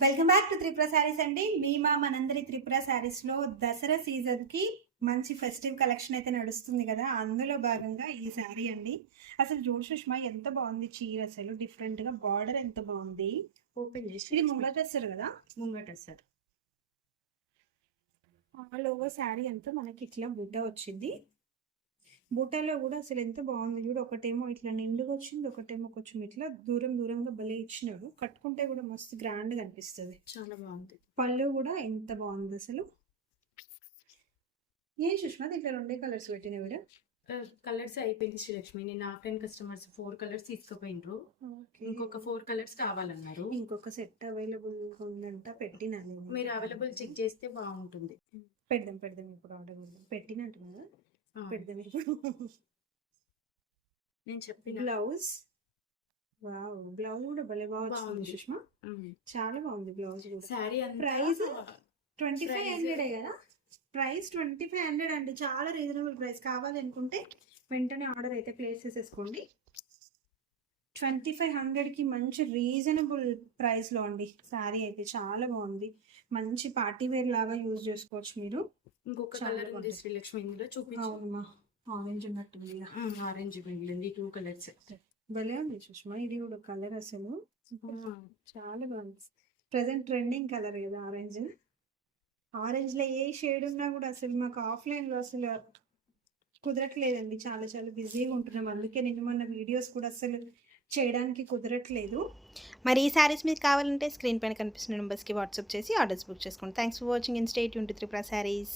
Welcome back to Tripura sarees అండి. మీ మా మనందరి త్రిపుర శారీస్లో దసరా సీజన్కి మంచి ఫెస్టివ్ కలెక్షన్ అయితే నడుస్తుంది కదా. అందులో భాగంగా ఈ శారీ అండి. అసలు చూడు సుష్మా ఎంత బాగుంది చీర అసలు. డిఫరెంట్గా బార్డర్ ఎంత బాగుంది. ఓపెన్ చేసి ఇది ముంగట వేస్తారు కదా? ముంగట సార్ ఆల్ ఓవర్ శారీ అంతా మనకి ఇట్లా బుట్ట వచ్చింది. బుట్టలో కూడా అసలు ఎంత బాగుంది చూడు. ఒకటేమో ఇట్లా నిండుగా వచ్చింది ఒకటేమో కొంచెం ఇట్లా దూరం దూరంగా భలే ఇచ్చినాడు. కట్టుకుంటే కూడా మస్తు గ్రాండ్గా అనిపిస్తుంది. చాలా బాగుంది. పళ్ళు కూడా ఎంత బాగుంది అసలు. ఏం సుష్మా దీంట్లో రెండే కలర్స్ పెట్టినవిడ కలర్స్ అయిపోయింది శ్రీలక్ష్మి. నేను ఆఫ్లైన్ కస్టమర్స్ ఫోర్ కలర్స్ తీసుకుపోయినరు ఇంకొక ఫోర్ కలర్స్ కావాలన్నారు. ఇంకొక సెట్ అవైలబుల్ ఉందంట పెట్టినాను నేను. మీరు అవైలబుల్ చెక్ చేస్తే బాగుంటుంది. పెడదాం పెడదాం ఇప్పుడు ఆర్డర్ పెట్టినట్టు కదా పెడదాం ఇప్పుడు నేను చెప్పిన బ్లౌజ్. వావ్! బ్లౌజ్ కూడా భలే బాగుంది. సుష్మా. చాలా బాగుంది బ్లౌజ్ కూడా. Sari Price? Twenty five? Hundred కదా? ప్రైస్ ట్వంటీ ఫైవ్ హండ్రెడ్ అండి. చాలా రీజనబుల్ ప్రైస్. కావాలి అనుకుంటే వెంటనే ఆర్డర్ అయితే ప్లేస్ చేసేసుకోండి. ట్వంటీ ఫైవ్ హండ్రెడ్కి మంచి రీజనబుల్ ప్రైస్లో అండి. శారీ అయితే చాలా బాగుంది. మంచి పార్టీ వేర్ లాగా యూజ్ చేసుకోవచ్చు మీరు. ఇంకొక కలర్ ఉంది. శ్రీలక్ష్మి ఇందులో చూపించు. అవునమ్మా ఆరెంజ్ ఉన్నట్టుంది ఆరెంజ్ మిగిలింది టూ కలర్స్. భలే ఉంది సుష్మా ఇది కూడా కలర్ అసలు. చాలా బాగుంది. ప్రజెంట్ ట్రెండింగ్ కలర్ కదా ఆరెంజ్. ఆరెంజ్లో ఏ షేడ్ ఉన్నా కూడా అసలు మాకు ఆఫ్లైన్లో అసలు కుదరట్లేదండి. చాలా చాలా బిజీగా ఉంటున్నాం. అందుకే నేను మొన్న వీడియోస్ కూడా అసలు చేయడానికి కుదరట్లేదు. మరి ఈ శారీస్ మీకు కావాలంటే స్క్రీన్ పైన కనిపిస్తున్న నెంబర్స్కి వాట్సాప్ చేసి ఆర్డర్స్ బుక్ చేసుకోండి. Thanks for watching in state twenty three ప్రా శారీస్